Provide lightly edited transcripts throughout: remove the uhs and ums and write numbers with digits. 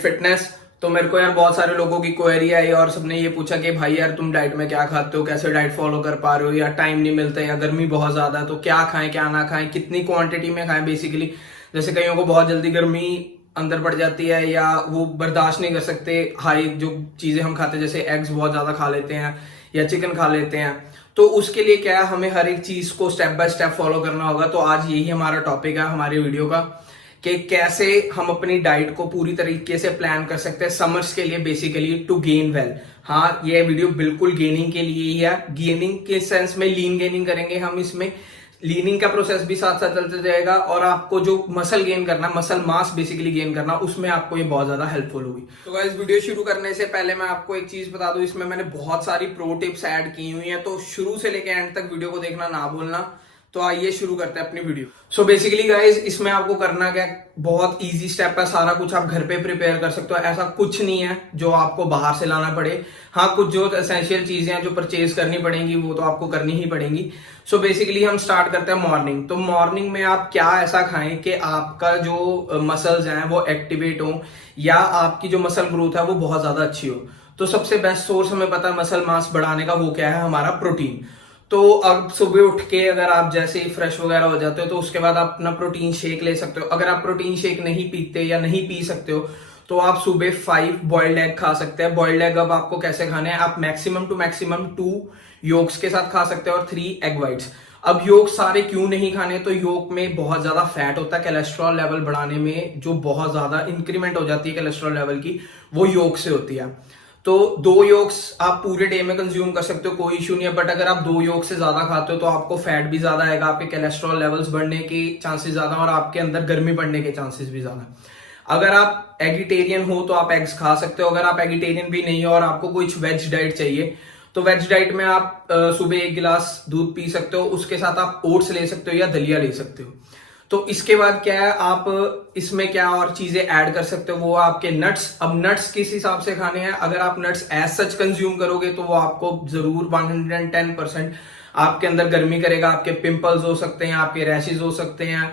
Related fitness. तो मेरे को यार बहुत सारे लोगों की क्वेरी आई और सबने ये पूछा कि भाई यार तुम डाइट में क्या खाते हो, कैसे डाइट फॉलो कर पा रहे हो, या टाइम नहीं मिलता, या गर्मी बहुत ज्यादा है तो क्या खाएं क्या ना खाएं, कितनी क्वांटिटी में खाएं। बेसिकली जैसे कईयों को बहुत जल्दी गर्मी अंदर पड़ जाती है या वो बर्दाश्त नहीं कर सकते हाई जो चीजें हम खाते हैं, जैसे एग्स बहुत ज्यादा खा लेते हैं या चिकन खा लेते हैं। तो उसके लिए क्या है, हमें हर एक चीज को स्टेप बाय स्टेप फॉलो करना होगा। तो आज यही हमारा टॉपिक है हमारे वीडियो का कि कैसे हम अपनी डाइट को पूरी तरीके से प्लान कर सकते हैं समर्स के लिए, बेसिकली टू गेन वेल। हाँ, ये वीडियो बिल्कुल गेनिंग के लिए ही है। गेनिंग के सेंस में लीन गेनिंग करेंगे हम, इसमें लीनिंग का प्रोसेस भी साथ साथ चलते जाएगा और आपको जो मसल गेन करना, मसल मास बेसिकली गेन करना, उसमें आपको ये बहुत ज्यादा हेल्पफुल होगी। तो गाइस, वीडियो शुरू करने से पहले मैं आपको एक चीज बता दूं, इसमें मैंने बहुत सारी प्रो टिप्स ऐड की हुई हैं, तो शुरू से लेकर एंड तक वीडियो को देखना ना भूलना। तो आइए शुरू करते हैं अपनी वीडियो। सो बेसिकली गाइज, इसमें आपको करना क्या, बहुत इजी स्टेप है। सारा कुछ आप घर पे प्रिपेयर कर सकते हो, ऐसा कुछ नहीं है जो आपको बाहर से लाना पड़े। हाँ, कुछ जो एसेंशियल चीजें हैं जो परचेज करनी पड़ेंगी वो तो आपको करनी ही पड़ेंगी। सो बेसिकली हम स्टार्ट करते हैं मॉर्निंग। तो मॉर्निंग में आप क्या ऐसा खाएं कि आपका जो मसल्स हैं वो एक्टिवेट हो या आपकी जो मसल ग्रोथ है वो बहुत ज्यादा अच्छी हो। तो सबसे बेस्ट सोर्स हमें पता है मसल मास बढ़ाने का, वो क्या है, हमारा प्रोटीन। तो अब सुबह उठ के अगर आप जैसे ही फ्रेश वगैरह हो जाते हो तो उसके बाद आप अपना प्रोटीन शेक ले सकते हो। अगर आप प्रोटीन शेक नहीं पीते या नहीं पी सकते हो तो आप सुबह 5 बॉइल्ड एग खा सकते हैं। बॉइल्ड एग अब आपको कैसे खाने हैं, आप मैक्सिमम टू मैक्सिमम 2 योग्स के साथ खा सकते हो और 3 एग वाइट्स। अब योग सारे क्यों नहीं खाने, तो योग में बहुत ज्यादा फैट होता है। कोलेस्ट्रॉल लेवल बढ़ाने में जो बहुत ज्यादा इंक्रीमेंट हो जाती है कोलेस्ट्रॉल लेवल की, वो योग से होती है। तो 2 योग्स आप पूरे डे में कंज्यूम कर सकते हो, कोई इशू नहीं है। बट अगर आप 2 योग से ज्यादा खाते हो तो आपको फैट भी ज्यादा आएगा, आपके कोलेस्ट्रॉल लेवल्स बढ़ने के चांसेस ज्यादा और आपके अंदर गर्मी बढ़ने के चांसेस भी ज्यादा। अगर आप एगिटेरियन हो तो आप एग्स खा सकते हो। अगर आप एगिटेरियन भी नहीं हो और आपको कुछ वेज डाइट चाहिए तो वेज डाइट में आप सुबह 1 गिलास दूध पी सकते हो, उसके साथ आप ओट्स ले सकते हो या दलिया ले सकते हो। तो इसके बाद क्या है, आप इसमें क्या और चीजें ऐड कर सकते हो, वो आपके नट्स। अब नट्स किस हिसाब से खाने हैं, अगर आप नट्स एज सच कंज्यूम करोगे तो वो आपको जरूर 110% आपके अंदर गर्मी करेगा। आपके पिंपल्स हो सकते हैं, आपके रैशेज हो सकते हैं,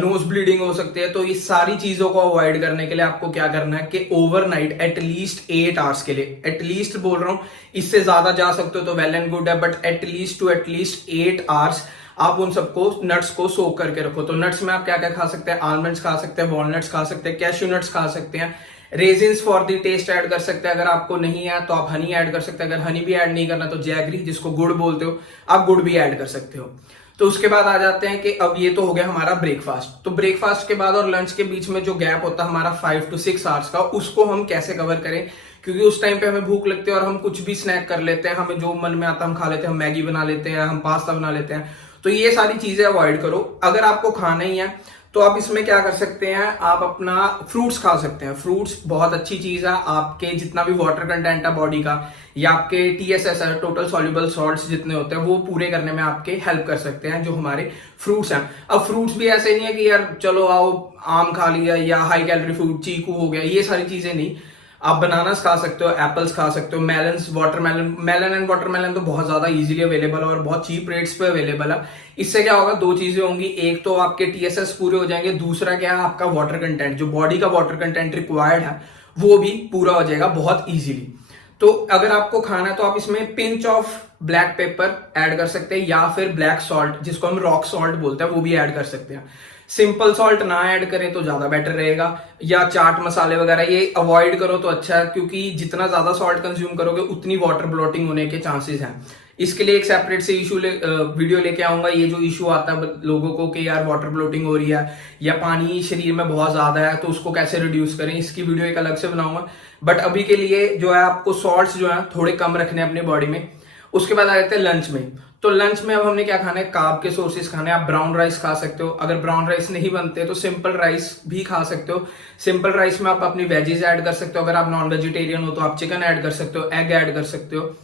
नोज ब्लीडिंग हो सकती है। तो इस सारी चीजों को अवॉइड करने के लिए आपको क्या करना है कि ओवरनाइट एटलीस्ट 8 आवर्स के लिए, एटलीस्ट बोल रहा हूं, इससे ज्यादा जा सकते हो तो वेल एंड गुड है, बट एटलीस्ट 8 आवर्स आप उन सबको नट्स को सोक करके रखो। तो नट्स में आप क्या क्या खा सकते हैं, आलमंड्स खा सकते हैं, वॉलनट्स खा सकते हैं, कैश्यू नट्स खा सकते हैं, raisins for the taste add कर सकते हैं। अगर आपको नहीं है तो आप हनी ऐड कर सकते हैं। अगर हनी भी ऐड नहीं करना तो जैगरी, जिसको गुड़ बोलते हो, आप गुड़ भी ऐड कर सकते हो। तो उसके बाद आ जाते हैं कि अब ये तो हो गया हमारा ब्रेकफास्ट। तो ब्रेकफास्ट के बाद और लंच के बीच में जो गैप होता है हमारा 5 to 6 आवर्स का, उसको हम कैसे कवर करें, क्योंकि उस टाइम पे हमें भूख लगती है और हम कुछ भी स्नैक कर लेते हैं, हमें जो मन में आता है हम खा लेते हैं। हम मैगी बना लेते हैं, हम पास्ता बना लेते हैं। तो ये सारी चीजें अवॉइड करो। अगर आपको खाना ही है तो आप इसमें क्या कर सकते हैं, आप अपना फ्रूट्स खा सकते हैं। फ्रूट्स बहुत अच्छी चीज है, आपके जितना भी वाटर कंटेंट है बॉडी का या आपके TSS है, टोटल सॉल्युबल सॉल्ट्स जितने होते हैं, वो पूरे करने में आपके हेल्प कर सकते हैं जो हमारे फ्रूट्स हैं। अब फ्रूट्स भी ऐसे नहीं है कि यार चलो आओ आम खा लिया या हाई कैलोरी फ्रूट चीकू हो गया, ये सारी चीजें नहीं। आप बनानास खा सकते हो, एप्पल्स खा सकते हो, melons, watermelon. Melon and watermelon तो बहुत ज्यादा इजीली अवेलेबल है और बहुत चीप रेट्स पे अवेलेबल है। इससे क्या होगा, 2 चीजें होंगी, एक तो आपके TSS पूरे हो जाएंगे, दूसरा क्या है, आपका वाटर कंटेंट, जो बॉडी का वाटर कंटेंट रिक्वायर्ड है वो भी पूरा हो जाएगा बहुत इजीली। तो अगर आपको खाना है तो आप इसमें pinch of black pepper add कर सकते हैं या फिर ब्लैक सॉल्ट, जिसको हम रॉक सॉल्ट बोलते हैं, वो भी ऐड कर सकते हैं। सिंपल सॉल्ट ना ऐड करें तो ज्यादा बेटर रहेगा, या चाट मसाले वगैरह ये अवॉइड करो तो अच्छा है, क्योंकि जितना ज्यादा सॉल्ट कंज्यूम करोगे उतनी वाटर ब्लोटिंग होने के चांसेस हैं। इसके लिए एक सेपरेट से वीडियो लेके आऊंगा। ये जो इशू आता है लोगों को कि यार वाटर ब्लोटिंग हो रही है या पानी शरीर में बहुत ज्यादा है तो उसको कैसे रिड्यूस करें, इसकी वीडियो एक अलग से बनाऊंगा। बट अभी के लिए जो है आपको सॉल्ट्स जो है थोड़े कम रखने हैं अपनी बॉडी में। उसके बाद आ जाते हैं लंच में। तो लंच में अब हमने क्या खाना है, कार्ब के सोर्सेज खाने हैं। आप ब्राउन राइस खा सकते हो, अगर ब्राउन राइस नहीं बनते तो सिंपल राइस भी खा सकते हो। सिंपल राइस में आप अपनी वेजीज ऐड कर सकते हो। अगर आप नॉन वेजिटेरियन हो तो आप चिकन ऐड कर सकते हो, एग ऐड कर सकते हो।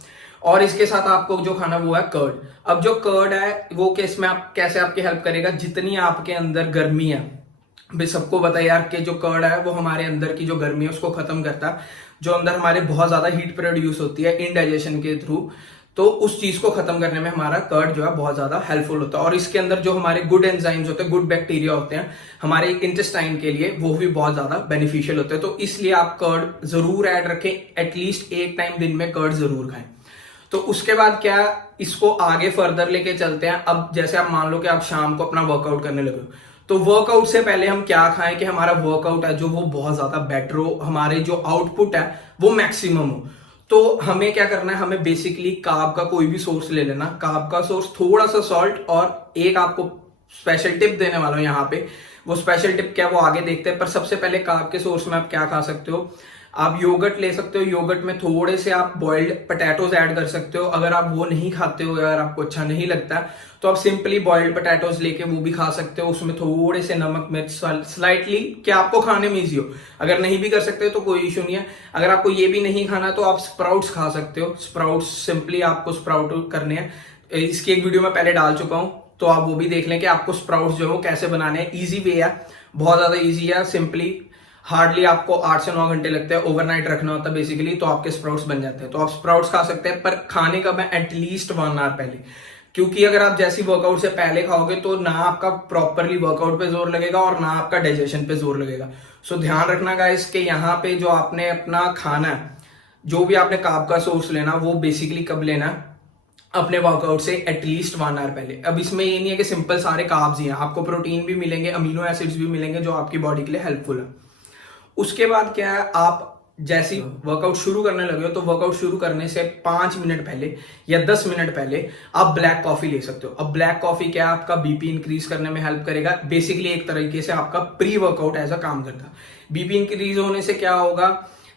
और इसके साथ आपको जो खाना वो है कर्ड। अब जो कर्ड है वो केस में आप कैसे आपकी हेल्प करेगा, जितनी आपके अंदर गर्मी है, भाई सबको पता है यार कि जो कर्ड है वो हमारे अंदर की जो गर्मी है उसको खत्म करता है, जो अंदर हमारे बहुत ज्यादा हीट प्रोड्यूस होती है इनडाइजेशन के थ्रू। तो तो उस चीज को खत्म करने में हमारा कर्ड जो है बहुत ज्यादा हेल्पफुल होता है। और इसके अंदर जो हमारे गुड एंजाइम्स होते हैं, गुड बैक्टीरिया होते हैं हमारे इंटेस्टाइन के लिए, वो भी बहुत ज्यादा बेनिफिशियल होते हैं। तो इसलिए आप कर्ड जरूर ऐड रखें, एटलीस्ट एक टाइम दिन में कर्ड जरूर खाएं। तो उसके बाद क्या, इसको आगे फर्दर लेके चलते हैं। अब जैसे आप मान लो कि आप शाम को अपना वर्कआउट करने लगे हो, तो वर्कआउट से पहले हम क्या खाएं कि हमारा वर्कआउट है जो वो बहुत ज्यादा बेटर हो, हमारे जो आउटपुट है वो मैक्सिमम हो। तो हमें क्या करना है, हमें बेसिकली कार्ब का कोई भी सोर्स ले लेना। कार्ब का सोर्स थोड़ा सा सॉल्ट, और एक आपको स्पेशल टिप देने वाला हूं यहाँ पे। वो स्पेशल टिप क्या, वो आगे देखते हैं। पर सबसे पहले कार्ब के सोर्स में आप क्या खा सकते हो, आप योगर्ट ले सकते हो। योगर्ट में थोड़े से आप बॉइल्ड पोटैटोज ऐड कर सकते हो। अगर आप वो नहीं खाते हो, अगर आपको अच्छा नहीं लगता, तो आप सिंपली बॉइल्ड पोटैटोज लेके वो भी खा सकते हो। उसमें थोड़े से नमक मिर्च स्लाइटली, कि आपको खाने में इजी हो। अगर नहीं भी कर सकते हो तो कोई इशू नहीं है। अगर आपको ये भी नहीं खाना तो आप स्प्राउट्स खा सकते हो। स्प्राउट्स सिंपली आपको स्प्राउट करने हैं, इसकी एक वीडियो मैं पहले डाल चुका हूं, तो आप वो भी देख लें कि आपको स्प्राउट्स जो है वो कैसे बनाने हैं। ईजी वे है, बहुत ज्यादा ईजी है। सिंपली हार्डली आपको 8 से 9 घंटे लगते हैं, ओवरनाइट रखना होता है बेसिकली, तो आपके स्प्राउट्स बन जाते हैं। तो आप स्प्राउट्स खा सकते हैं, पर खाने का मैं एटलीस्ट 1 आवर पहले, क्योंकि अगर आप जैसी वर्कआउट से पहले खाओगे तो ना आपका प्रॉपरली वर्कआउट पे जोर लगेगा और ना आपका डाइजेशन पे जोर लगेगा। सो ध्यान रखना गाइस कि यहाँ पे जो आपने अपना खाना है, जो भी आपने कार्ब का सोर्स लेना, वो बेसिकली कब लेना है, अपने वर्कआउट से एटलीस्ट 1 आवर पहले। अब इसमें ये नहीं है कि सिंपल सारे कार्ब्स ही हैं, आपको प्रोटीन भी मिलेंगे, अमीनो एसिड्स भी मिलेंगे जो आपकी बॉडी के लिए हेल्पफुल है। उसके बाद क्या है, आप जैसे वर्कआउट शुरू करने लगे हो तो वर्कआउट शुरू करने से 5 मिनट पहले या 10 मिनट पहले आप ब्लैक कॉफी ले सकते हो। अब ब्लैक कॉफी क्या है, आपका बीपी इंक्रीज करने में हेल्प करेगा। बेसिकली एक तरीके से आपका प्री वर्कआउट एज अ काम करता है। बीपी इंक्रीज होने से क्या होगा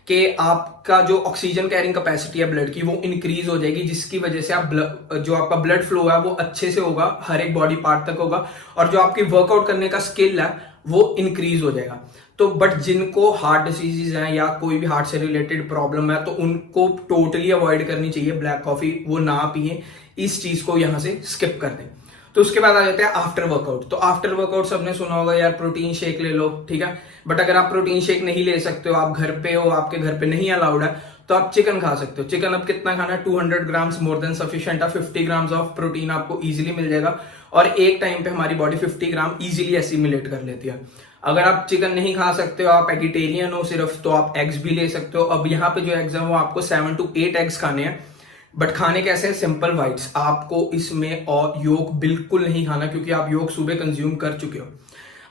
कि आपका जो ऑक्सीजन कैरिंग कैपेसिटी है ब्लड की, वो इंक्रीज हो जाएगी, जिसकी वजह से आप जो आपका ब्लड फ्लो है वो अच्छे से होगा, हर एक बॉडी पार्ट तक होगा, और जो आपकी वर्कआउट करने का स्किल है वो इंक्रीज हो जाएगा। तो बट जिनको हार्ट डिसीजेज हैं या कोई भी हार्ट से रिलेटेड प्रॉब्लम है, तो उनको टोटली अवॉइड करनी चाहिए ब्लैक कॉफी, वो ना पिए, इस चीज को यहां से स्किप कर दें। तो उसके बाद आ जाते हैं आफ्टर वर्कआउट। तो आफ्टर वर्कआउट सबने सुना होगा यार प्रोटीन शेक ले लो, ठीक है। बट अगर आप प्रोटीन शेक नहीं ले सकते हो, आप घर पे हो, आपके घर पे नहीं अलाउड है, तो आप चिकन खा सकते हो। चिकन अब कितना खाना है, 200 ग्राम्स मोर देन सफिशिएंट है। 50 ग्राम्स ऑफ प्रोटीन आपको इजीली मिल जाएगा, और एक टाइम पे हमारी बॉडी 50 ग्राम इजीली एसिमिलेट कर लेती है। अगर आप चिकन नहीं खा सकते हो, आप एगिटेरियन हो सिर्फ, तो आप एग्स भी ले सकते हो। अब यहाँ पे जो एग्स है वो आपको 7 to 8 एग्स खाने हैं। बट खाने कैसे हैं, सिंपल व्हाइट्स। आपको इसमें और योक बिल्कुल नहीं खाना, क्योंकि आप योक सुबह कंज्यूम कर चुके हो।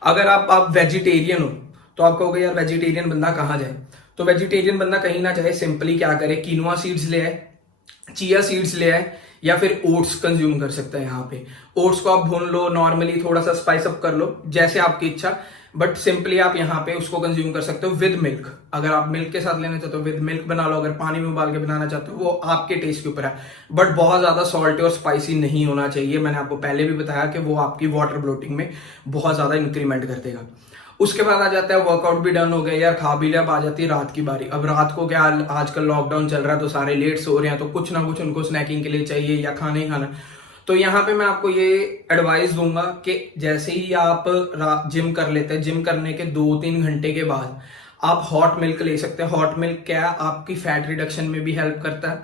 अगर आप वेजिटेरियन हो तो आप कहोगे यार वेजिटेरियन बंदा कहाँ जाए, तो वेजिटेरियन बंदा कहीं ना जाए, सिंपली क्या करे, कीनोआ सीड्स ले आए, चिया सीड्स ले आए, या फिर ओट्स कंज्यूम कर सकते हैं। यहाँ पे ओट्स को आप भून लो, नॉर्मली थोड़ा सा स्पाइस अप कर लो, जैसे आपकी इच्छा, बट सिंपली आप यहाँ पे उसको कंज्यूम कर सकते हो विद मिल्क। अगर आप मिल्क के साथ लेना चाहते हो विद मिल्क बना लो, अगर पानी में उबाल के बनाना चाहते हो वो आपके टेस्ट के ऊपर है। बट बहुत ज्यादा सॉल्टी और स्पाइसी नहीं होना चाहिए। मैंने आपको पहले भी बताया कि वो आपकी वाटर ब्लोटिंग में बहुत ज्यादा इंक्रीमेंट कर देगा। उसके बाद आ जाता है वर्कआउट भी डन हो गया यार, खा भी लिया, अब आ जाती है रात की बारी। अब रात को क्या, आजकल लॉकडाउन चल रहा है तो सारे लेट सो रहे हैं, तो कुछ ना कुछ उनको स्नैकिंग के लिए चाहिए या खाना ही खाना। तो यहाँ पे मैं आपको ये एडवाइस दूंगा कि जैसे ही आप जिम कर लेते हैं, जिम करने के 2-3 घंटे के बाद आप हॉट मिल्क ले सकते हैं। हॉट मिल्क क्या है, आपकी फैट रिडक्शन में भी हेल्प करता है,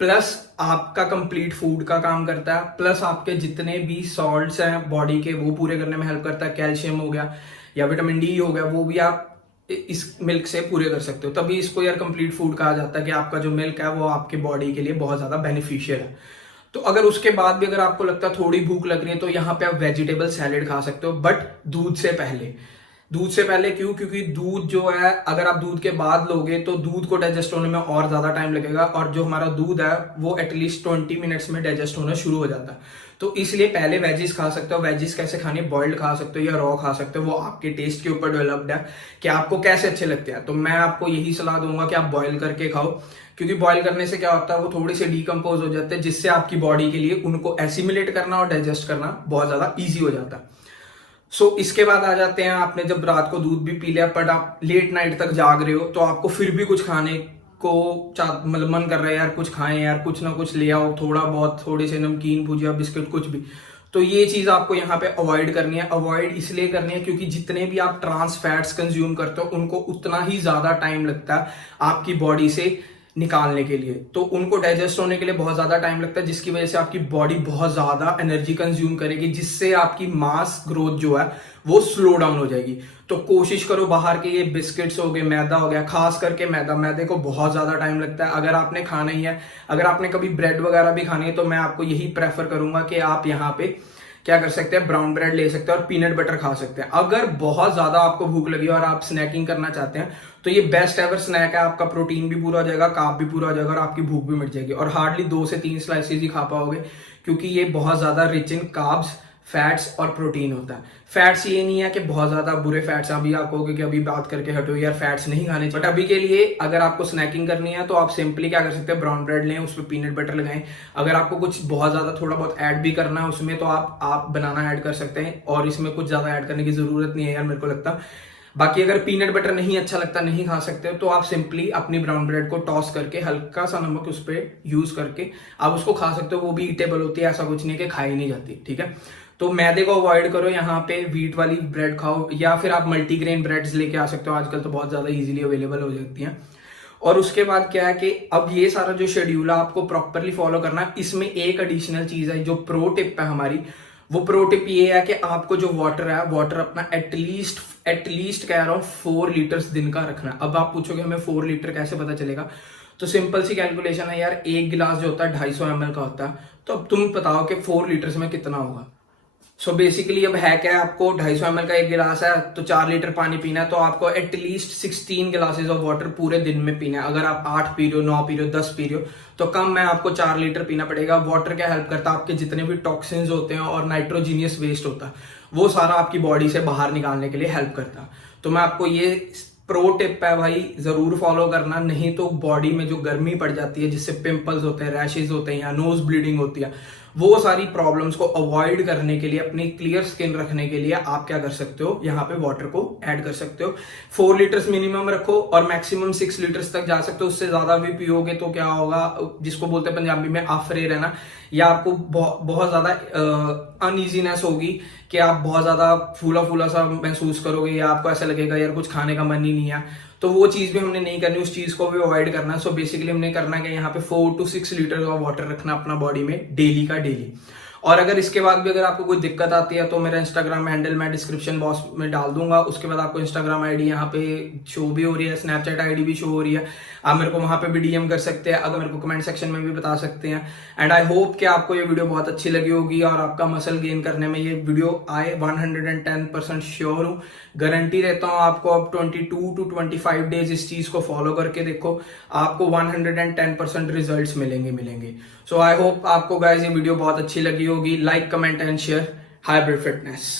प्लस आपका कंप्लीट फूड का काम करता है, प्लस आपके जितने भी सॉल्ट्स हैं बॉडी के वो पूरे करने में हेल्प करता है। कैल्शियम हो गया या विटामिन डी हो गया, वो भी आप इस मिल्क से पूरे कर सकते हो। तभी इसको यार कंप्लीट फूड कहा जाता है कि आपका जो मिल्क है वो आपके बॉडी के लिए बहुत ज्यादा बेनिफिशियल है। तो अगर उसके बाद भी अगर आपको लगता है थोड़ी भूख लग रही है, तो यहाँ पे आप वेजिटेबल सैलेड खा सकते हो, बट दूध से पहले। दूध से पहले क्यों, क्योंकि दूध जो है अगर आप दूध के बाद लोगे तो दूध को डाइजेस्ट होने में और ज्यादा टाइम लगेगा, और जो हमारा दूध है वो एटलीस्ट 20 मिनट्स में डाइजेस्ट होना शुरू हो जाता है। तो इसलिए पहले वेजिस खा सकते हो। वेजिस कैसे खानी है, बॉइल्ड खा सकते हो या रॉ खा सकते हो, वो आपके टेस्ट के ऊपर डेवलप्ड है कि आपको कैसे अच्छे लगते हैं। तो मैं आपको यही सलाह दूंगा कि आप बॉइल करके खाओ, क्योंकि बॉइल करने से क्या होता है, वो थोड़ी सी डीकम्पोज हो जाते हैं, जिससे आपकी बॉडी के लिए उनको एसिमिलेट करना और डाइजेस्ट करना बहुत ज्यादा ईजी हो जाता है। सो इसके बाद आ जाते हैं, आपने जब रात को दूध भी पी लिया बट आप लेट नाइट तक जाग रहे हो, तो आपको फिर भी कुछ खाने को मतलब मन कर रहा है यार, कुछ खाएं यार, कुछ ना कुछ ले आओ, थोड़ा बहुत, थोड़े से नमकीन, भुजिया, बिस्किट, कुछ भी। तो ये चीज आपको यहाँ पे अवॉइड करनी है। अवॉइड इसलिए करनी है क्योंकि जितने भी आप ट्रांस फैट्स कंज्यूम करते हो उनको उतना ही ज्यादा टाइम लगता है आपकी बॉडी से निकालने के लिए, तो उनको डाइजेस्ट होने के लिए बहुत ज्यादा टाइम लगता है, जिसकी वजह से आपकी बॉडी बहुत ज्यादा एनर्जी कंज्यूम करेगी, जिससे आपकी मास ग्रोथ जो है वो स्लो डाउन हो जाएगी। तो कोशिश करो बाहर के ये बिस्किट्स हो गए, मैदा हो गया, खास करके मैदे को बहुत ज्यादा टाइम लगता है। अगर आपने खाना ही है, अगर आपने कभी ब्रेड वगैरह भी खानी है, तो मैं आपको यही प्रेफर करूंगा कि आप यहाँ पे क्या कर सकते हैं, ब्राउन ब्रेड ले सकते हैं और पीनट बटर खा सकते हैं। अगर बहुत ज्यादा आपको भूख लगी और आप स्नैकिंग करना चाहते हैं तो ये बेस्ट एवर स्नैक है। आपका प्रोटीन भी पूरा हो जाएगा, कार्ब भी पूरा हो जाएगा और आपकी भूख भी मिट जाएगी। और हार्डली 2 से 3 स्लाइसेस ही खा पाओगे, क्योंकि ये बहुत ज्यादा रिच इन कार्ब्स, फैट्स और प्रोटीन होता है। फैट्स ये नहीं है कि बहुत ज्यादा बुरे फैट्स, अभी आप कहोगे कि अभी बात करके हटो यार फैट्स नहीं खाने चाहिए, बट अभी के लिए अगर आपको स्नैकिंग करनी है तो आप सिंपली क्या कर सकते हैं, ब्राउन ब्रेड लें, उस पर पीनट बटर लगाएं। अगर आपको कुछ बहुत ज्यादा थोड़ा बहुत ऐड भी करना है उसमें, तो आप बनाना ऐड कर सकते हैं, और इसमें कुछ ज्यादा ऐड करने की जरूरत नहीं है यार, मेरे को लगता। बाकी अगर पीनट बटर नहीं अच्छा लगता, नहीं खा सकते, तो आप सिंपली अपनी ब्राउन ब्रेड को टॉस करके हल्का सा नमक उस पर यूज करके आप उसको खा सकते हो। वो भी ईटेबल होती है, ऐसा कुछ नहीं कि खाई नहीं जाती, ठीक है। तो मैदे को अवॉइड करो, यहाँ पे व्हीट वाली ब्रेड खाओ, या फिर आप मल्टीग्रेन ब्रेड्स लेके आ सकते हो, आजकल तो बहुत ज्यादा इजीली अवेलेबल हो जाती हैं। और उसके बाद क्या है कि अब ये सारा जो शेड्यूल है आपको प्रॉपरली फॉलो करना है। इसमें एक एडिशनल चीज है जो प्रो टिप है हमारी, वो प्रो टिप ये है कि आपको जो वाटर है, वाटर अपना एटलीस्ट कह रहा हूं 4 लीटर्स दिन का रखना है। अब आप पूछोगे हमें 4 लीटर कैसे पता चलेगा, तो सिंपल सी कैलकुलेशन है यार, एक गिलास जो होता है 250 ml का होता है, तो अब तुम बताओ कि 4 लीटर्स में कितना होगा। सो बेसिकली अब है क्या, आपको 250 ml का एक गिलास है तो 4 लीटर पानी पीना है, तो आपको एटलीस्ट 16 ग्लासेस ऑफ वाटर पूरे दिन में पीना है। अगर आप 8 पी रहे हो, 9 पी रहे हो, 10 पी रहे हो, तो कम में आपको 4 लीटर पीना पड़ेगा। वाटर क्या हेल्प करता है, आपके जितने भी टॉक्सिन्स होते हैं और नाइट्रोजीनियस वेस्ट होता है, वो सारा आपकी बॉडी से बाहर निकालने के लिए हेल्प करता है। तो मैं आपको ये प्रो टिप है भाई, जरूर फॉलो करना, नहीं तो बॉडी में जो गर्मी पड़ जाती है, जिससे पिंपल्स होते हैं, रैशेज होते हैं या नोज ब्लीडिंग होती है, वो सारी प्रॉब्लम्स को अवॉइड करने के लिए, अपनी क्लियर स्किन रखने के लिए आप क्या कर सकते हो, यहाँ पे वाटर को ऐड कर सकते हो। 4 लीटर्स मिनिमम रखो और मैक्सिमम 6 लीटर्स तक जा सकते हो। उससे ज्यादा भी पियोगे तो क्या होगा, जिसको बोलते हैं पंजाबी में आफरे रहना, या आपको बहुत ज्यादा अनईजीनेस होगी कि आप बहुत ज्यादा फूला फूला सा महसूस करोगे, या आपको ऐसा लगेगा यार कुछ खाने का मन ही नहीं है। तो वो चीज भी हमने नहीं करनी, उस चीज को भी अवॉइड करना है। सो बेसिकली हमने करना है यहाँ पे 4 to 6 लीटर का वाटर रखना अपना बॉडी में डेली का डेली। और अगर इसके बाद भी अगर आपको कोई दिक्कत आती है तो मेरा इंस्टाग्राम हैंडल मैं डिस्क्रिप्शन बॉक्स में डाल दूंगा। उसके बाद आपको इंस्टाग्राम आईडी यहाँ पे शो भी हो रही है, स्नैपचैट आईडी भी शो हो रही है, आप मेरे को वहां पे भी डीएम कर सकते हैं, अगर मेरे को कमेंट सेक्शन में भी बता सकते हैं। एंड आई होप कि आपको ये वीडियो बहुत अच्छी लगी होगी और आपका मसल गेन करने में ये वीडियो आए। 110% श्योर हूँ, गारंटी देता हूँ आपको। अब 22 to 25 डेज इस चीज को फॉलो करके देखो, आपको 110% रिजल्ट्स मिलेंगे। सो आई होप आपको गाइस ये वीडियो बहुत अच्छी लगी होगी। Like, comment and share. Hybrid fitness.